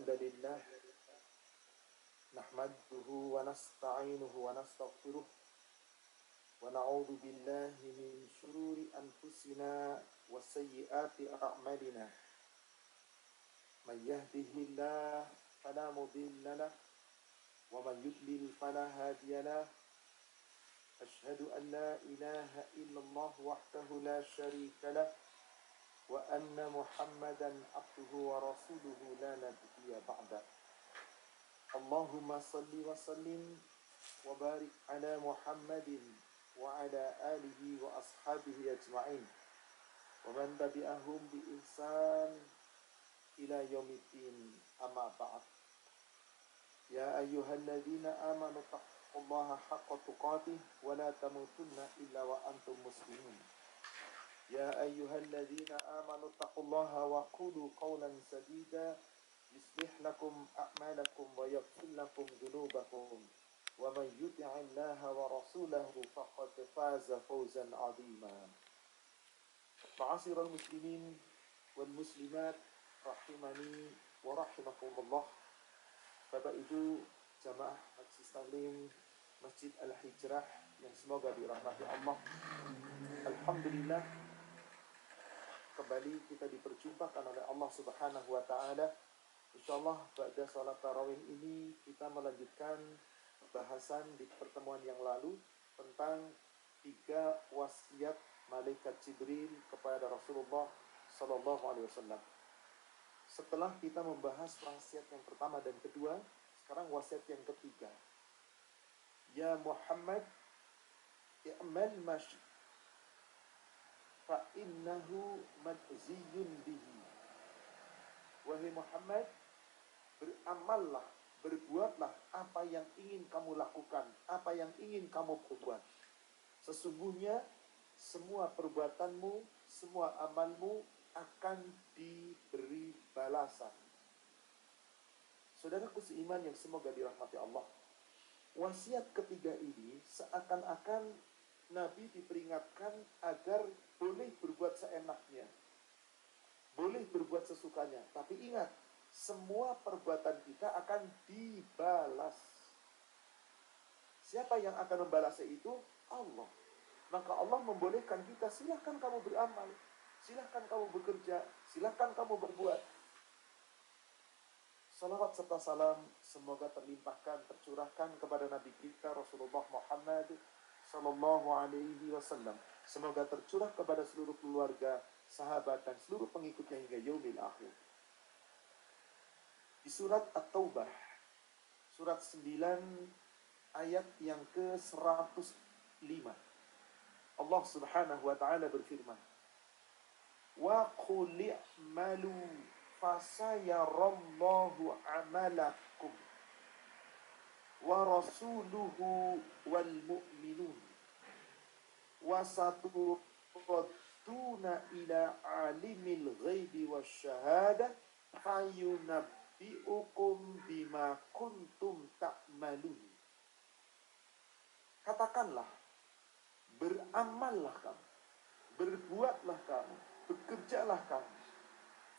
الحمد لله نحمده ونستعينه ونستغفره ونعوذ بالله من شرور أنفسنا وسيئات أعمالنا من يهده الله فلا مضل له ومن يضلل فلا هادي له أشهد أن لا إله إلا الله وحده لا شريك له وأن محمدا عبده ورسوله لا نبي بعده اللهم صل وسلم وبارك على محمد وعلى آله وأصحابه أجمعين ومن تبعهم بإحسان إلى يوم الدين أما بعد يا أيها الذين آمنوا اتقوا الله حق تقاته ولا تموتن إلا وأنتم مسلمون يا أيها الذين آمنوا اتقوا الله وقولوا قولا سديدا يصلح لكم أعمالكم ويغفر لكم ذنوبكم ومن يطع الله ورسوله فقد فاز فوزا عظيما معاشر المسلمين والmuslimat rahimani wa rahimakumullah. Bapak Ibu jamaah Majelis Taklim Masjid Al-Hijrah yang semoga dirahmati Allah. Alhamdulillah, kembali kita diperjumpakan oleh Allah Subhanahu wa taala. Insyaallah pada salat tarawih ini kita melanjutkan bahasan di pertemuan yang lalu tentang 3 wasiat malaikat Jibril kepada Rasulullah sallallahu alaihi wasallam. Setelah kita membahas wasiat yang pertama dan kedua, sekarang wasiat yang ketiga. Ya Muhammad, i'mal ma syi'ta fa innahu majziyun bihi. Wahai Muhammad, beramallah, berbuatlah apa yang ingin kamu lakukan, apa yang ingin kamu perbuat. Sesungguhnya semua perbuatanmu, semua amalmu akan diberi balasan. Saudaraku seiman yang semoga dirahmati Allah, wasiat ketiga ini seakan-akan Nabi diperingatkan agar boleh berbuat seenaknya, boleh berbuat sesukanya. Tapi ingat, semua perbuatan kita akan dibalas. Siapa yang akan membalasnya itu? Allah. Maka Allah membolehkan kita, silahkan kamu beramal, silahkan kamu bekerja, silahkan kamu berbuat. Salawat serta salam semoga terlimpahkan, tercurahkan kepada Nabi kita Rasulullah Muhammad sallallahu alaihi wasallam. Semoga tercurah kepada seluruh keluarga, sahabat dan seluruh pengikutnya hingga yaumil akhir. Di surat At-Taubah, surat 9 ayat yang ke-105, Allah Subhanahu wa taala berfirman, wa qul i'malu fasayarallahu amalakum wa rasuluhu wal mu'minun wa saturadduna ila alimil ghaibi wasyahadah fayunabbi'ukum bima kuntum ta'malun. Katakanlah, beramallah kamu, berbuatlah kamu, bekerjalah kamu.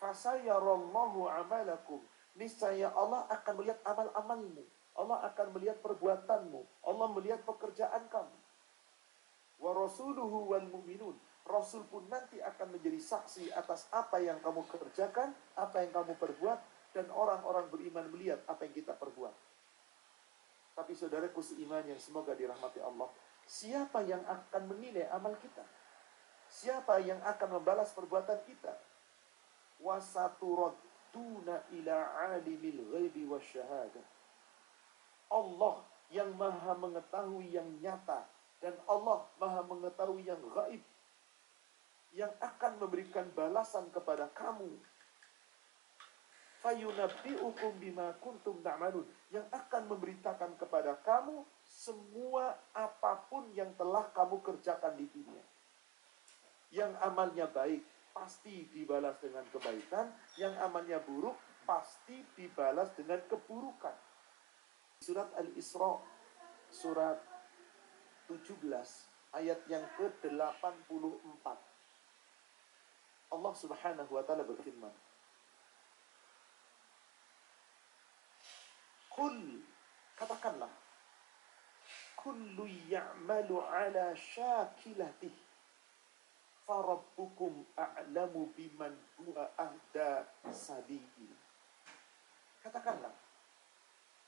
Fasayarallahu amalakum, niscaya Allah akan melihat amal-amalmu, Allah akan melihat perbuatanmu, Allah melihat pekerjaan kamu. Wa rasuluhu wal mu'minun, Rasul pun nanti akan menjadi saksi atas apa yang kamu kerjakan, apa yang kamu perbuat, dan orang-orang beriman melihat apa yang kita perbuat. Tapi saudaraku seiman yang semoga dirahmati Allah, siapa yang akan menilai amal kita? Siapa yang akan membalas perbuatan kita? Wasaturadduna ila alimil ghaibi wasyahadah. Allah yang maha mengetahui yang nyata, dan Allah maha mengetahui yang gaib, yang akan memberikan balasan kepada kamu. Fayunabbi'ukum bima kuntum ta'malun, yang akan memberitakan kepada kamu semua apapun yang telah kamu kerjakan di dunia. Yang amalnya baik pasti dibalas dengan kebaikan, yang amalnya buruk pasti dibalas dengan keburukan. Surat Al-Isra, surat 17 ayat yang ke-84, Allah Subhanahu wa taala berfirman, Qul, katakanlah, kullu ya'malu ala syakilatih farabbukum a'lamu biman huwa ahda sabili. Katakanlah,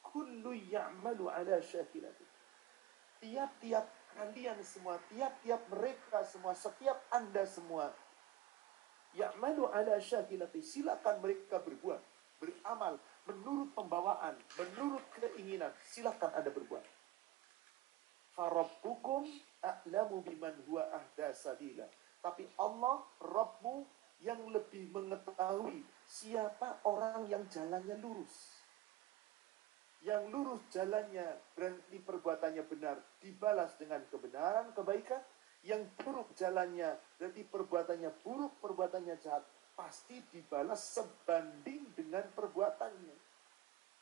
kullu ya'malu ala syakilatih. Tiap-tiap kalian semua, tiap-tiap mereka semua, setiap Anda semua, ya'malu ala syakilatih, silakan mereka berbuat, beramal menurut pembawaan, menurut keinginan, silakan Anda berbuat. Farabbukum a'lamu biman huwa ahda sabila. Tapi Allah, Rabbmu, yang lebih mengetahui siapa orang yang jalannya lurus. Yang lurus jalannya, berarti perbuatannya benar, dibalas dengan kebenaran, kebaikan. Yang buruk jalannya, berarti perbuatannya buruk, perbuatannya jahat, pasti dibalas sebanding dengan perbuatannya.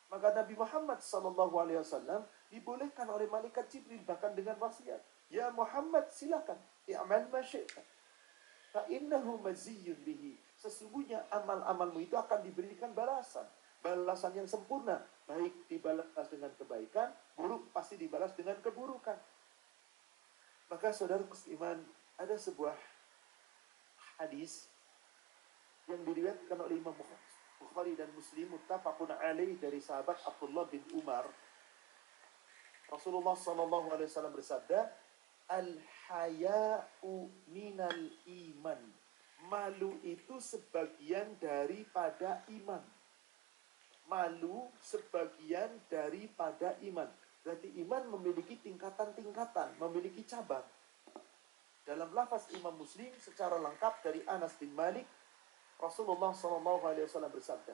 Maka Nabi Muhammad SAW dibolehkan oleh malaikat Jibril bahkan dengan wasiat. Ya Muhammad, silakan, i'mal ma syi'ta. Fa'innahu maziyyun bihi. Sesungguhnya amal-amalmu itu akan diberikan balasan. Balasan yang sempurna. Baik dibalas dengan kebaikan, buruk pasti dibalas dengan keburukan. Maka saudara iman, ada sebuah hadis yang diriwayatkan oleh Imam Bukhari dan Muslim, muttafaqun alaih, dari sahabat Abdullah bin Umar. Rasulullah SAW bersabda, al-haya'u minal iman. Malu itu sebagian daripada iman. Malu sebagian daripada iman. Berarti iman memiliki tingkatan-tingkatan, memiliki cabang. Dalam lafaz Imam Muslim secara lengkap dari Anas bin Malik, Rasulullah SAW bersabda,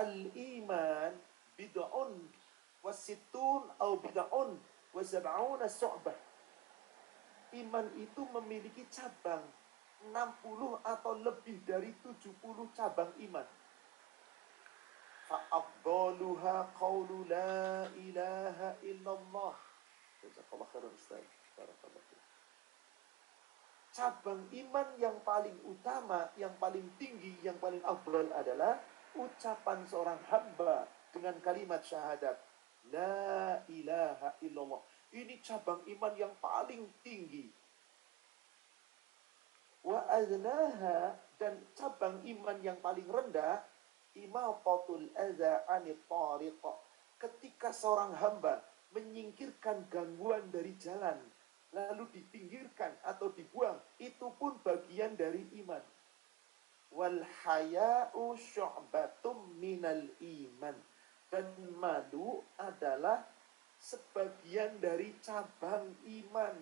al-iman bid'un wa sittun au bid'un wa sab'una su'bah. Iman itu memiliki cabang 60 atau lebih dari 70 cabang iman. Fa'afdaluha qawlu la ilaha illallah. Jazakallah khairan Ustaz. Barakallah. Cabang iman yang paling utama, yang paling tinggi, yang paling afdal adalah ucapan seorang hamba dengan kalimat syahadat la ilaha illallah. Ini cabang iman yang paling tinggi. Wa adnaha, dan cabang iman yang paling rendah, imatatul adza 'anit tariq. Ketika seorang hamba menyingkirkan gangguan dari jalan, lalu dipinggirkan atau dibuang, itu pun bagian dari iman. Wal haya'u syu'batum minal iman. Dan malu adalah sebagian dari cabang iman.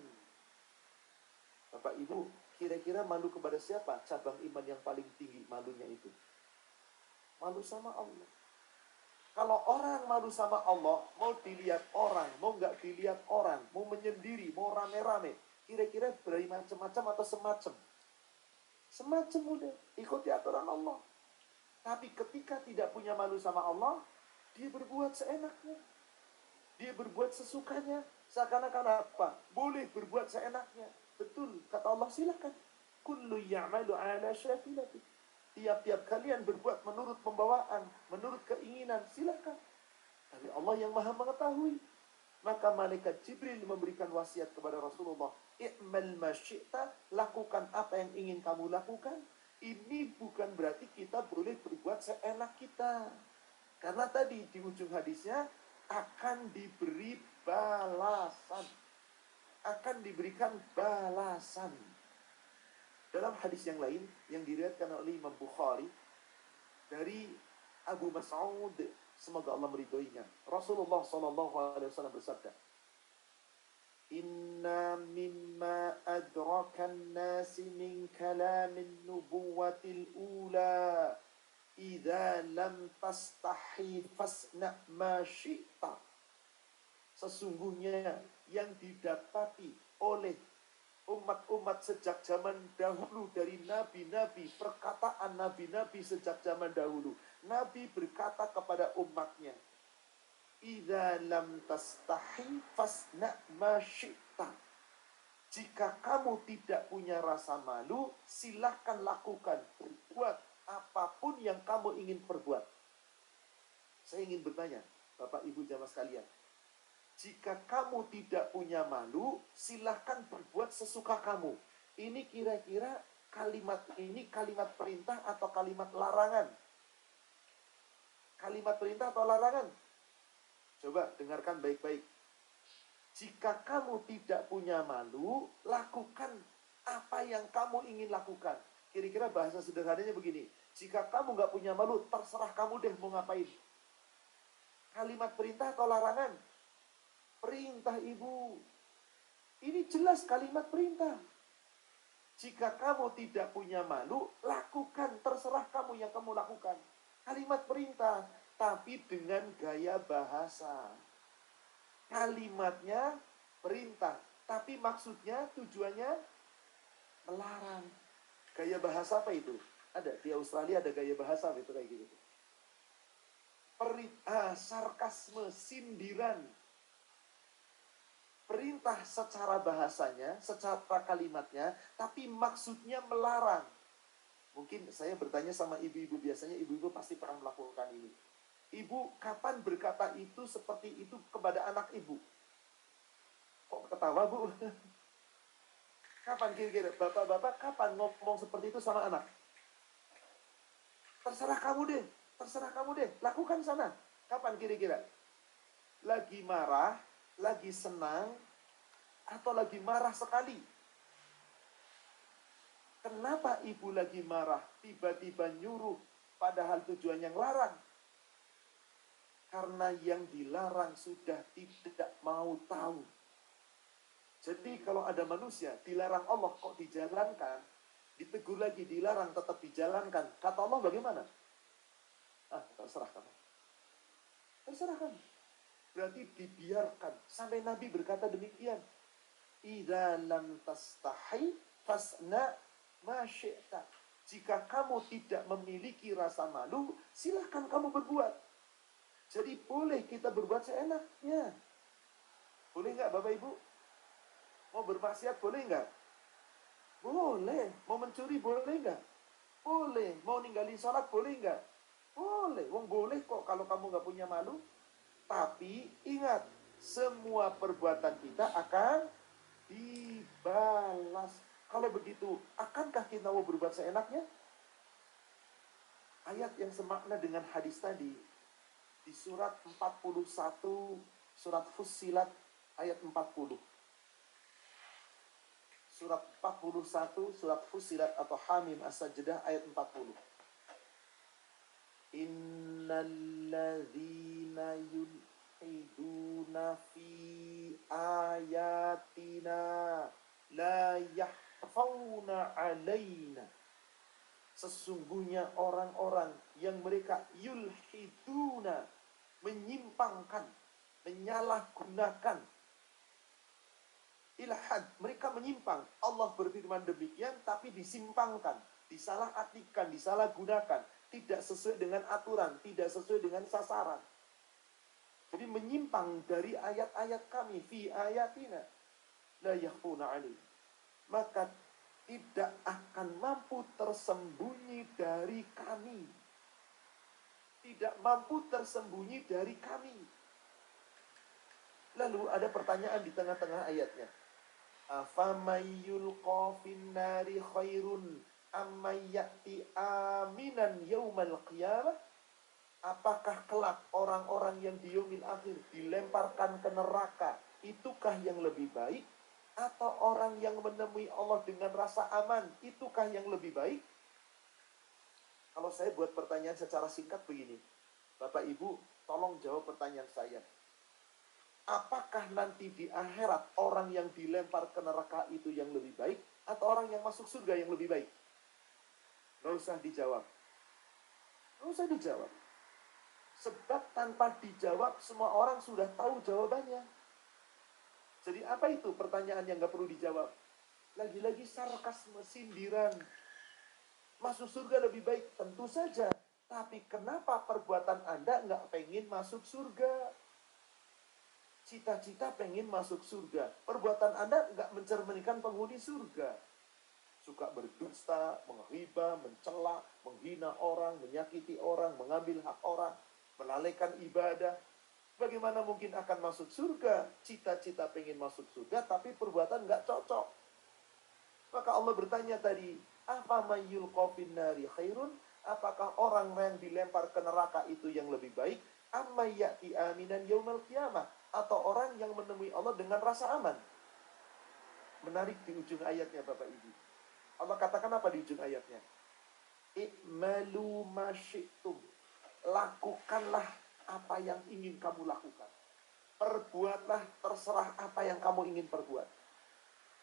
Bapak Ibu, kira-kira malu kepada siapa? Cabang iman yang paling tinggi malunya itu. Malu sama Allah. Kalau orang malu sama Allah, mau dilihat orang, mau nggak dilihat orang, mau menyendiri, mau rame-rame, kira-kira beri macam-macam atau semacam? Semacam udah, ikuti aturan Allah. Tapi ketika tidak punya malu sama Allah, dia berbuat seenaknya. Dia berbuat sesukanya. Seakan-akan apa? Boleh berbuat seenaknya. Betul, kata Allah, silakan. Kullu ya'malu ala syakilati. Tiap-tiap kalian berbuat menurut pembawaan, menurut keinginan, silakan. Tapi Allah yang maha mengetahui. Maka malaikat Jibril memberikan wasiat kepada Rasulullah, i'mal ma syi'ta, lakukan apa yang ingin kamu lakukan. Ini bukan berarti kita boleh berbuat seenak kita. Karena tadi di ujung hadisnya akan diberi balasan. Akan diberikan balasan. Dalam hadis yang lain yang diriwayatkan oleh Imam Bukhari dari Abu Mas'ud, semoga Allah meridhoinya, Rasulullah SAW bersabda, inna mimma adrakan nasi min kalamin nubuwatil ula idza lam tastahi fasna ma syi'ta. Sesungguhnya yang didapati oleh umat-umat sejak zaman dahulu dari nabi-nabi, perkataan nabi-nabi sejak zaman dahulu. Nabi berkata kepada umatnya, idza lam tastahi fasna ma syi'ta. Jika kamu tidak punya rasa malu, silahkan lakukan, berbuat apapun yang kamu ingin perbuat. Saya ingin bertanya, Bapak Ibu jamaah sekalian, jika kamu tidak punya malu, silahkan berbuat sesuka kamu. Ini kira-kira kalimat ini kalimat perintah atau kalimat larangan? Kalimat perintah atau larangan? Coba dengarkan baik-baik. Jika kamu tidak punya malu, lakukan apa yang kamu ingin lakukan. Kira-kira bahasa sederhananya begini. Jika kamu nggak punya malu, terserah kamu deh mau ngapain. Kalimat perintah atau larangan? Perintah, Ibu. Ini jelas kalimat perintah. Jika kamu tidak punya malu, lakukan, terserah kamu yang kamu lakukan. Kalimat perintah, tapi dengan gaya bahasa. Kalimatnya perintah, tapi maksudnya, tujuannya melarang. Gaya bahasa apa itu? Ada, di Australia ada gaya bahasa gitu kayak gitu. Sarkasme, sindiran. Perintah secara bahasanya, secara kalimatnya, tapi maksudnya melarang. Mungkin saya bertanya sama ibu-ibu, biasanya ibu-ibu pasti pernah melakukan ini. Ibu, kapan berkata itu seperti itu kepada anak ibu? Kok ketawa, Bu? Kapan kira-kira? Bapak-bapak kapan ngomong seperti itu sama anak? Terserah kamu deh. Terserah kamu deh. Lakukan sana. Kapan kira-kira? Lagi marah, lagi senang, atau lagi marah sekali? Kenapa ibu lagi marah? Tiba-tiba nyuruh, padahal tujuan yang larang. Karena yang dilarang sudah tidak mau tahu. Jadi kalau ada manusia, dilarang Allah kok dijalankan, ditegur lagi, dilarang tetap dijalankan. Kata Allah bagaimana? Terserah kamu. Terserah kamu. Berarti dibiarkan. Sampai Nabi berkata demikian. Idza lam tastahi fasna ma syi'ta. Jika kamu tidak memiliki rasa malu, silakan kamu berbuat. Jadi boleh kita berbuat seenaknya. Boleh nggak Bapak Ibu? Mau bermaksiat boleh nggak? Boleh. Mau mencuri boleh nggak? Boleh. Mau ninggalin sholat boleh nggak? Boleh. Wong boleh kok kalau kamu nggak punya malu. Tapi ingat, semua perbuatan kita akan dibalas. Kalau begitu, akankah kita mau berbuat seenaknya? Ayat yang semakna dengan hadis tadi, di surat 41, surat Fussilat, ayat 40. Surat 41, surat Fussilat atau Hamim As-Sajdah, ayat 40. Innalladzina yulhiduna fi ayatina la yahfawna alaina. Sesungguhnya orang-orang yang mereka yulhiduna, menyimpangkan, menyalahgunakan. Ilhad, mereka menyimpang. Allah berfirman demikian, tapi disimpangkan, disalahartikan, disalahgunakan. Tidak sesuai dengan aturan, tidak sesuai dengan sasaran. Jadi menyimpang dari ayat-ayat kami, fi ayatina la yahfuna alaina. Maka tidak akan mampu tersembunyi dari kami. Tidak mampu tersembunyi dari kami. Lalu ada pertanyaan di tengah-tengah ayatnya. Afamayyulqa finnari khairun ammayyati aminan yaumal qiyamah. Apakah kelak orang-orang yang di yaumil akhir dilemparkan ke neraka, itukah yang lebih baik? Atau orang yang menemui Allah dengan rasa aman, itukah yang lebih baik? Kalau saya buat pertanyaan secara singkat begini, Bapak Ibu tolong jawab pertanyaan saya. Apakah nanti di akhirat orang yang dilempar ke neraka itu yang lebih baik, atau orang yang masuk surga yang lebih baik? Nggak usah dijawab. Nggak usah dijawab. Sebab tanpa dijawab, semua orang sudah tahu jawabannya. Jadi apa itu pertanyaan yang nggak perlu dijawab? Lagi-lagi sarkasme, sindiran. Masuk surga lebih baik, tentu saja. Tapi kenapa perbuatan Anda nggak pengen masuk surga? Cita-cita pengen masuk surga. Perbuatan Anda nggak mencerminkan penghuni surga. Suka berdusta, menghibah, mencela, menghina orang, menyakiti orang, mengambil hak orang. melalaikan ibadah. Bagaimana mungkin akan masuk surga? Cita-cita pengen masuk surga, tapi perbuatan nggak cocok. Maka Allah bertanya tadi, afaman yulqa finnari khairun? Apakah orang yang dilempar ke neraka itu yang lebih baik? Amma ya'ti aminan yaumal qiyamah? Atau orang yang menemui Allah dengan rasa aman? Menarik di ujung ayatnya Bapak Ibu. Allah katakan apa di ujung ayatnya? I'malu ma syi'tum. Lakukanlah apa yang ingin kamu lakukan. Perbuatlah terserah apa yang kamu ingin perbuat.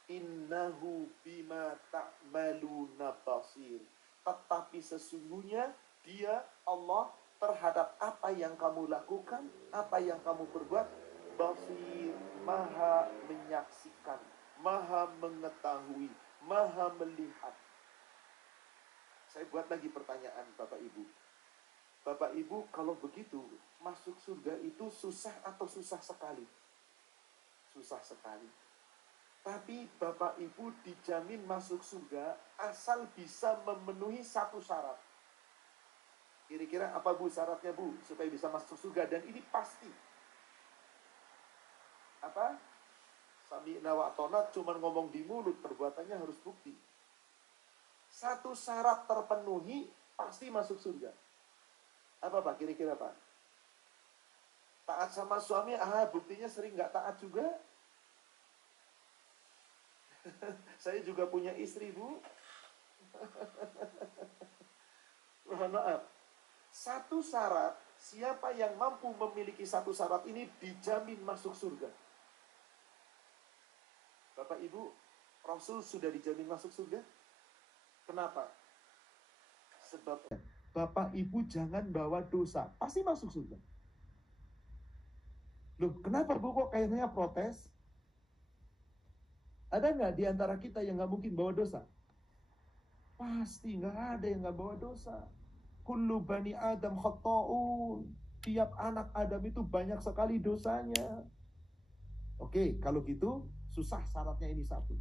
Innahu bima ta'maluna basir. Tetapi sesungguhnya dia, Allah, terhadap apa yang kamu lakukan, apa yang kamu perbuat, basir, maha menyaksikan, maha mengetahui, maha melihat. Saya buat lagi pertanyaan Bapak Ibu. Bapak Ibu, kalau begitu, masuk surga itu susah atau susah sekali? Susah sekali. Tapi Bapak Ibu dijamin masuk surga asal bisa memenuhi satu syarat. Kira-kira apa Bu syaratnya Bu supaya bisa masuk surga? Dan ini pasti. Apa? Sami'na wa ata'na cuma ngomong di mulut, perbuatannya harus bukti. Satu syarat terpenuhi pasti masuk surga. Apa Pak? Kira-kira Pak? Taat sama suami, buktinya sering nggak taat juga. Saya juga punya istri Bu. Mohon maaf. Satu syarat, siapa yang mampu memiliki satu syarat ini dijamin masuk surga. Bapak Ibu, Rasul sudah dijamin masuk surga. Kenapa? Sebab Bapak Ibu jangan bawa dosa, pasti masuk surga. Loh, kenapa Bu kok kayaknya protes? Ada nggak di antara kita yang nggak mungkin bawa dosa? Pasti nggak ada yang nggak bawa dosa. Kullu bani Adam khata'un. Tiap anak Adam itu banyak sekali dosanya. Oke, kalau gitu susah syaratnya ini satu.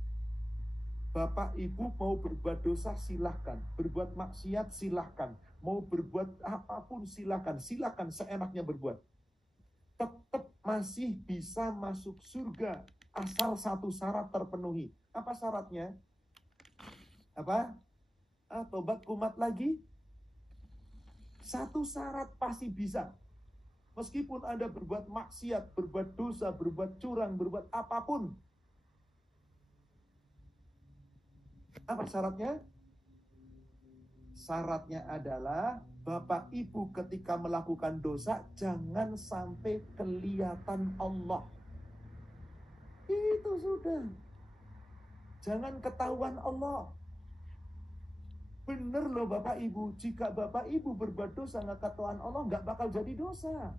Bapak Ibu mau berbuat dosa silahkan, berbuat maksiat silahkan, mau berbuat apapun silahkan, silahkan seenaknya berbuat. Tetap masih bisa masuk surga asal satu syarat terpenuhi. Apa syaratnya? Apa? Tobat kumat lagi? Satu syarat pasti bisa. Meskipun Anda berbuat maksiat, berbuat dosa, berbuat curang, berbuat apapun. Apa syaratnya? Syaratnya adalah Bapak Ibu ketika melakukan dosa jangan sampai kelihatan Allah. Itu sudah. Jangan ketahuan Allah. Bener loh Bapak Ibu, jika Bapak Ibu berbuat dosa nggak ketahuan Allah, nggak bakal jadi dosa.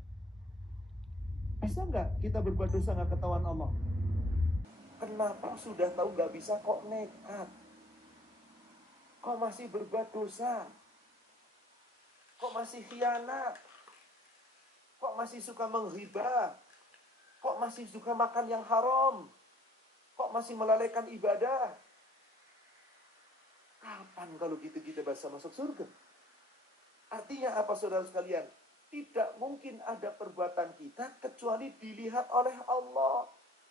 Bisa nggak kita berbuat dosa nggak ketahuan Allah? Kenapa sudah tahu nggak bisa kok nekat? Kok masih berbuat dosa? Kok masih khianat? Kok masih suka menghibah? Kok masih suka makan yang haram? Kok masih melalaikan ibadah? Kapan kalau gitu kita bisa masuk surga? Artinya apa saudara sekalian? Tidak mungkin ada perbuatan kita kecuali dilihat oleh Allah.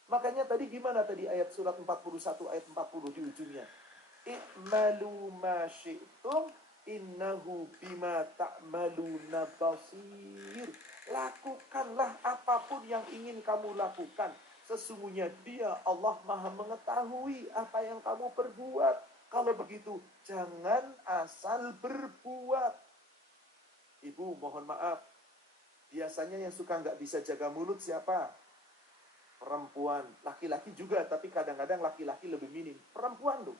Makanya tadi gimana tadi ayat surat 41 ayat 40 di ujungnya? I'malu ma syi'tum innahu bima ta'maluna basir. Lakukanlah apapun yang ingin kamu lakukan. Sesungguhnya dia Allah Maha mengetahui apa yang kamu perbuat. Kalau begitu, jangan asal berbuat. Ibu, mohon maaf. Biasanya yang suka nggak bisa jaga mulut siapa? Perempuan. Laki-laki juga, tapi kadang-kadang laki-laki lebih minim. Perempuan tuh.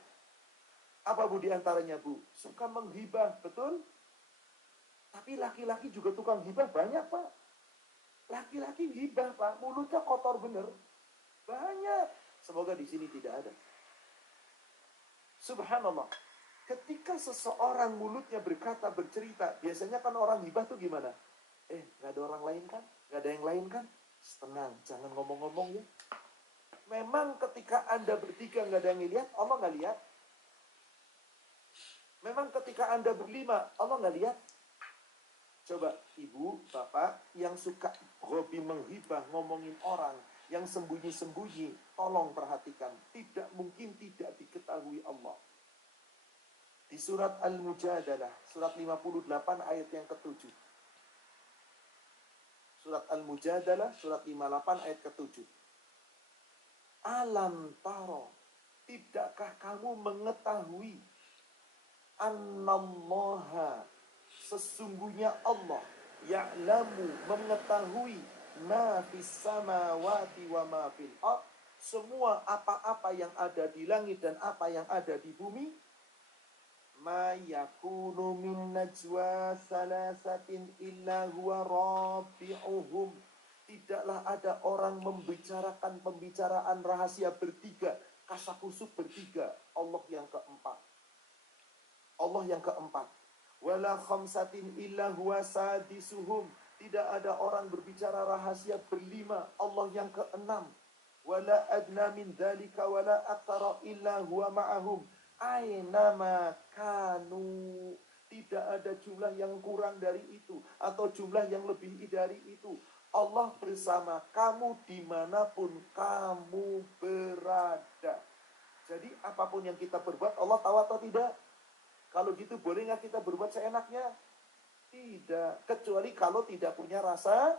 Apa Bu diantaranya Bu? Suka menghibah, betul? Tapi laki-laki juga tukang hibah banyak Pak. Laki-laki hibah Pak, mulutnya kotor bener. Banyak. Semoga di sini tidak ada. Subhanallah. Ketika seseorang mulutnya berkata, bercerita, biasanya kan orang hibah tuh gimana? Gak ada orang lain kan? Gak ada yang lain kan? Tenang, jangan ngomong-ngomong ya. Memang ketika Anda bertiga gak ada yang lihat, Allah gak lihat. Memang ketika Anda berlima, Allah gak lihat. Coba ibu, bapak yang suka hobi menghibah, ngomongin orang, yang sembunyi-sembunyi, tolong perhatikan. Tidak mungkin tidak diketahui Allah. Di surat Al-Mujadalah, surat 58 ayat yang ke-7. Surat Al-Mujadalah, surat 58 ayat ke-7. Alam taro, tidakkah kamu mengetahui annallaha, sesungguhnya Allah, ya'lamu, mengetahui, ma fis samawati wa ma fil ard, semua apa-apa yang ada di langit dan apa yang ada di bumi. Ma yakunu min najwa salasatin illa huwa rabi'uhum, tidaklah ada orang membicarakan pembicaraan rahasia bertiga, kasakusuk bertiga, Allah yang keempat. Allah yang keempat. Wala khamsatin illa huwa sadisuhum, tidak ada orang berbicara rahasia berlima, Allah yang keenam. Wala adna min dzalika wala aktsara illa huwa ma'ahum ainama kanu, tidak ada jumlah yang kurang dari itu atau jumlah yang lebih dari itu. Allah bersama kamu dimanapun kamu berada. Jadi apapun yang kita berbuat, Allah tahu atau tidak? Kalau gitu boleh nggak kita berbuat seenaknya? Tidak, kecuali kalau tidak punya rasa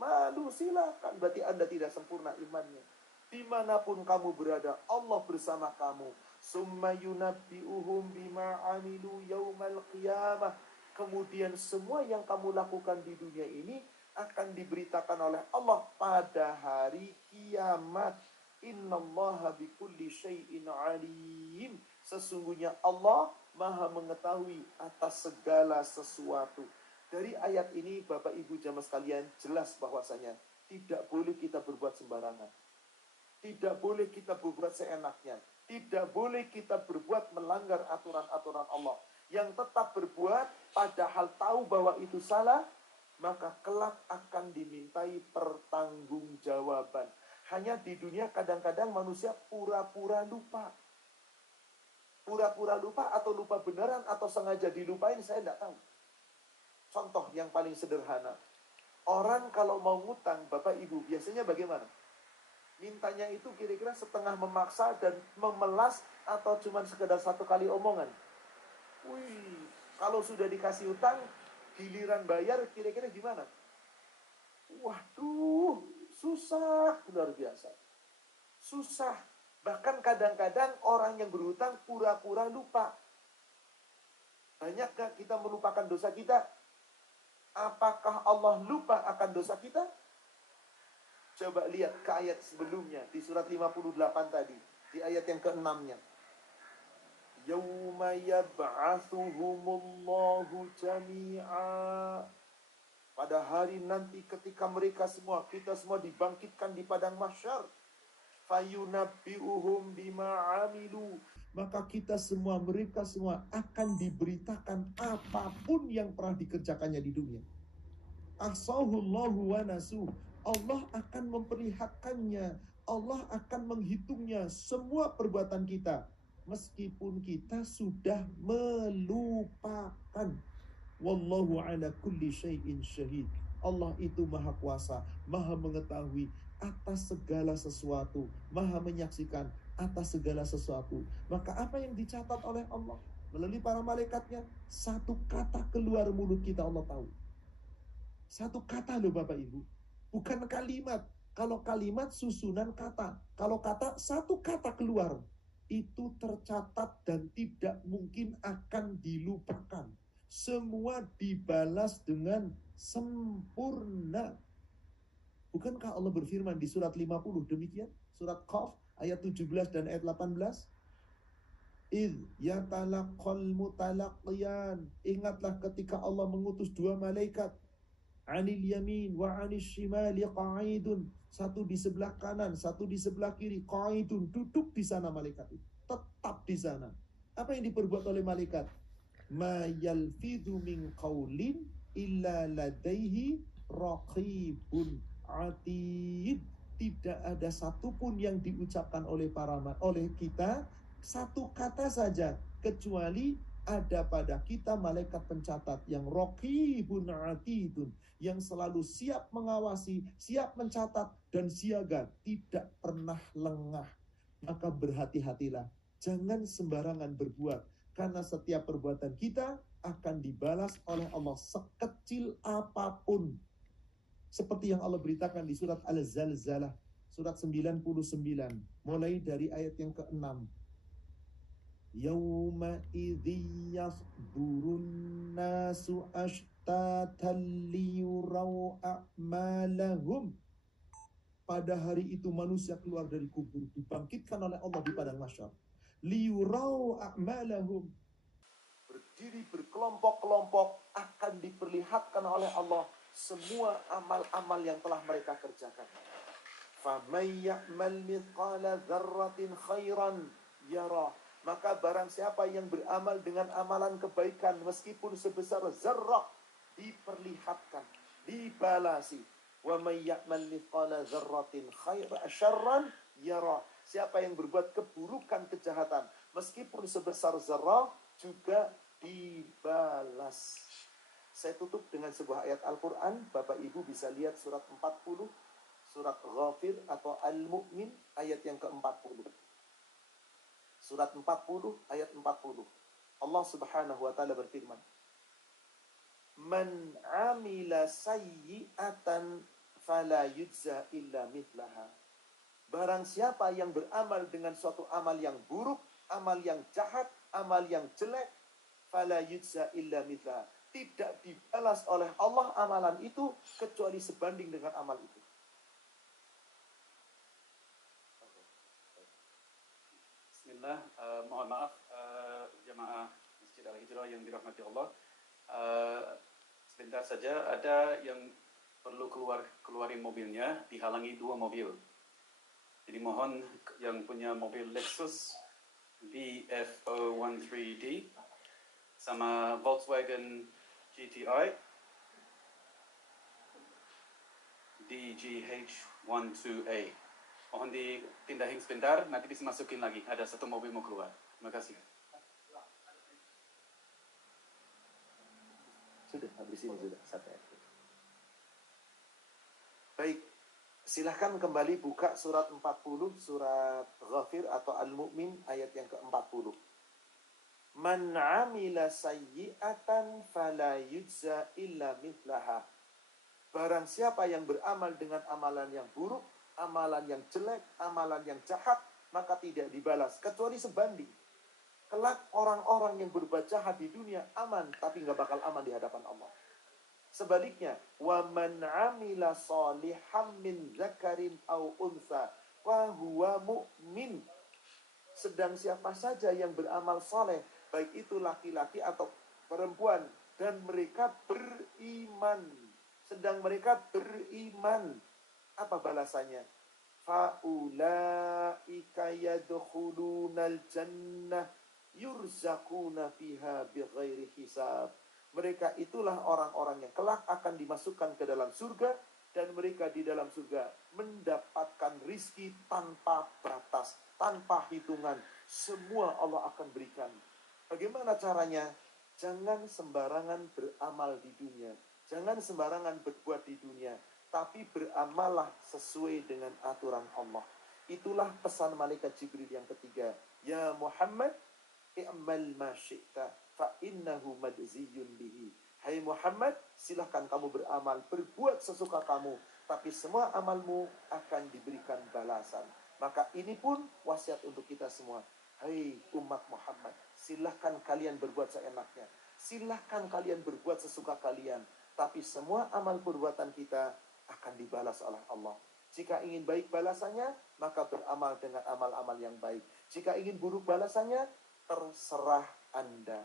malu, silakan. Berarti Anda tidak sempurna imannya. Dimanapun kamu berada, Allah bersama kamu. Summa yunabbi'uhum bima amilu yaumal qiyamah. Kemudian semua yang kamu lakukan di dunia ini akan diberitakan oleh Allah pada hari kiamat. Innallaha bikulli syai'in alim. Sesungguhnya Allah Maha mengetahui atas segala sesuatu. Dari ayat ini Bapak Ibu jamaah sekalian jelas bahwasanya tidak boleh kita berbuat sembarangan. Tidak boleh kita berbuat seenaknya. Tidak boleh kita berbuat melanggar aturan-aturan Allah. Yang tetap berbuat padahal tahu bahwa itu salah, maka kelak akan dimintai pertanggungjawaban. Hanya di dunia kadang-kadang manusia pura-pura lupa. Pura-pura lupa atau lupa beneran atau sengaja dilupain, saya tidak tahu. Contoh yang paling sederhana. Orang kalau mau ngutang, Bapak Ibu, biasanya bagaimana? Mintanya itu kira-kira setengah memaksa dan memelas atau cuma sekedar satu kali omongan? Wih, kalau sudah dikasih utang, giliran bayar kira-kira gimana? Waduh, susah, luar biasa. Susah. Bahkan kadang-kadang orang yang berhutang pura-pura lupa. Banyakkah kita melupakan dosa kita? Apakah Allah lupa akan dosa kita? Coba lihat ke ayat sebelumnya, di surat 58 tadi, di ayat yang ke-6-nya. Yauma yab'atsuhumullahu jami'a. Pada hari nanti ketika mereka semua, kita semua dibangkitkan di padang mahsyar. Fayunabbi'uhum bima 'amilu. Maka kita semua, mereka semua akan diberitakan apapun yang pernah dikerjakannya di dunia. Ahsahullahu wa nasuh. Allah akan memperlihatkannya. Allah akan menghitungnya semua perbuatan kita. Meskipun kita sudah melupakan. Wallahu ala kulli syai'in syahid. Allah itu maha kuasa, maha mengetahui atas segala sesuatu, maha menyaksikan atas segala sesuatu. Maka apa yang dicatat oleh Allah melalui para malaikatnya, satu kata keluar mulut kita Allah tahu. Satu kata loh Bapak Ibu, bukan kalimat. Kalau kalimat susunan kata, kalau kata satu kata keluar, itu tercatat dan tidak mungkin akan dilupakan. Semua dibalas dengan sempurna. Bukankah Allah berfirman di surat 50 demikian? Surat Qaf ayat 17 dan ayat 18. Idh yatalaqal mutalaqiyan. Ingatlah ketika Allah mengutus dua malaikat. Anil yamin wa anil shimali qa'idun. Satu di sebelah kanan, satu di sebelah kiri. Qa'idun, duduk di sana malaikat itu. Tetap di sana. Apa yang diperbuat oleh malaikat? Ma yalfidhu min qawlin illa ladaihi raqibun atid. Tidak ada satupun yang diucapkan oleh kita, satu kata saja, kecuali ada pada kita malaikat pencatat yang raqibun atidun, yang selalu siap mengawasi, siap mencatat, dan siaga, tidak pernah lengah. Maka berhati-hatilah, jangan sembarangan berbuat, karena setiap perbuatan kita akan dibalas oleh Allah sekecil apapun. Seperti yang Allah beritakan di surat Al-Zalzalah, surat 99, mulai dari ayat yang ke-6. Yauma idzi yasdurun nasu ashtatan liyurau a'malahum. Pada hari itu manusia keluar dari kubur, dibangkitkan oleh Allah di padang mahsyar. Liyurau a'malahum. Berdiri berkelompok-kelompok, akan diperlihatkan oleh Allah semua amal-amal yang telah mereka kerjakan. فَمَنْ يَعْمَلْ مِثْقَالَ ذَرَّةٍ خَيْرًا يَرَهُ. Maka barang siapa yang beramal dengan amalan kebaikan meskipun sebesar zarrah, diperlihatkan, dibalasi. وَمَنْ يَعْمَلْ مِثْقَالَ ذَرَّةٍ شَرًّا يَرَهُ. Siapa yang berbuat keburukan, kejahatan meskipun sebesar zarrah, juga dibalas. Saya tutup dengan sebuah ayat Al-Quran. Bapak Ibu bisa lihat surat 40, surat Ghafir atau Al-Mu'min ayat yang ke-40. Surat 40 ayat 40. Allah Subhanahu wa taala berfirman, "Man 'amila sayyi'atan fala yujza illa mithlaha." Barang siapa yang beramal dengan suatu amal yang buruk, amal yang jahat, amal yang jelek, fala yujza illa mithlaha. Tidak dibalas oleh Allah amalan itu kecuali sebanding dengan amal itu. Bismillah, mohon maaf jemaah Masjid Al-Hijrah yang dirahmati Allah. Sebentar saja, ada yang perlu keluarin mobilnya, dihalangi 2 mobil. Jadi mohon yang punya mobil Lexus VF013D sama Volkswagen GTI DGH12A, mohon dipindahin sebentar, nanti bisa masukin lagi. Ada 1 mobil mau keluar. Terima kasih. Sudah, habis ini sudah. Sampai. Baik, silahkan kembali buka surat 40, surat Ghafir atau Al-Mu'min ayat yang ke-40. Man 'amila sayyi'atan fala yujza illa mithlaha. Barang siapa yang beramal dengan amalan yang buruk, amalan yang jelek, amalan yang jahat, maka tidak dibalas kecuali sebanding. Kelak orang-orang yang berbuat jahat di dunia aman, tapi nggak bakal aman di hadapan Allah. Sebaliknya, wa man 'amila shalihan min dzakarin aw untha wa huwa mu'min. Sedang siapa saja yang beramal saleh, baik itu laki-laki atau perempuan, dan mereka beriman. Sedang mereka beriman. Apa balasannya? Fa'ulaika yadkhulunal jannah yurzaquna fiha bighairi hisab. Mereka itulah orang-orang yang kelak akan dimasukkan ke dalam surga, dan mereka di dalam surga mendapatkan rizki tanpa batas, tanpa hitungan. Semua Allah akan berikan. Bagaimana caranya? Jangan sembarangan beramal di dunia. Jangan sembarangan berbuat di dunia. Tapi beramallah sesuai dengan aturan Allah. Itulah pesan malaikat Jibril yang ketiga. Ya Muhammad, i'mal ma syi'ta fa innahu madziyun bihi. Hai Muhammad, silahkan kamu beramal, berbuat sesuka kamu, tapi semua amalmu akan diberikan balasan. Maka ini pun wasiat untuk kita semua. Hai umat Muhammad, silahkan kalian berbuat seenaknya, silahkan kalian berbuat sesuka kalian, tapi semua amal perbuatan kita akan dibalas oleh Allah. Jika ingin baik balasannya, maka beramal dengan amal-amal yang baik. Jika ingin buruk balasannya, terserah Anda.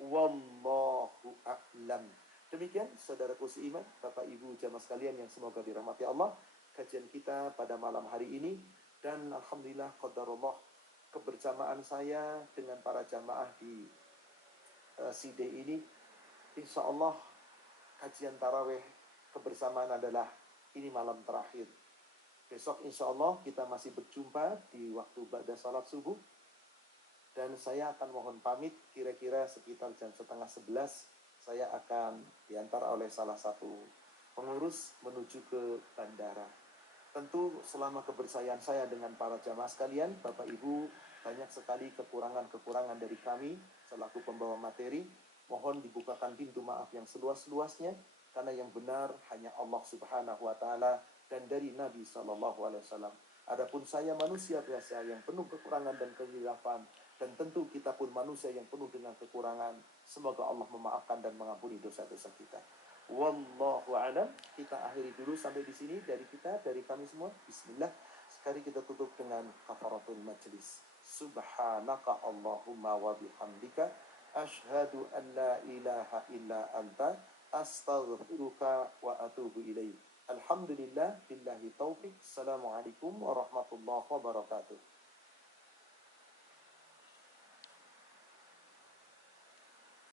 Wallahu a'lam. Demikian saudaraku seiman, Bapak Ibu jamaah sekalian yang semoga dirahmati Allah, kajian kita pada malam hari ini. Dan alhamdulillah qadarullah, kebersamaan saya dengan para jamaah di SIDE ini, insya Allah kajian tarawih kebersamaan adalah ini malam terakhir. Besok insya Allah kita masih berjumpa di waktu ba'da salat subuh. Dan saya akan mohon pamit, kira-kira sekitar jam 10:30 saya akan diantar oleh salah satu pengurus menuju ke bandara. Tentu selama kebersamaan saya dengan para jamaah sekalian, Bapak Ibu, banyak sekali kekurangan-kekurangan dari kami selaku pembawa materi. Mohon dibukakan pintu maaf yang seluas-luasnya, karena yang benar hanya Allah Subhanahu wa Ta'ala dan dari Nabi Sallallahu Alaihi Wasallam. Adapun saya manusia biasa yang penuh kekurangan dan kehilafan, dan tentu kita pun manusia yang penuh dengan kekurangan. Semoga Allah memaafkan dan mengampuni dosa-dosa kita. Wallahu a'lam. Kita akhiri dulu sampai di sini dari kita, dari kami semua. Bismillah. Sekali kita tutup dengan kafaratul majlis. Subhanaka Allahumma wa bihamdika asyhadu an la ilaha illa anta astaghfiruka wa atubu ilaik. Alhamdulillah billahi taufik. Assalamualaikum warahmatullahi wabarakatuh.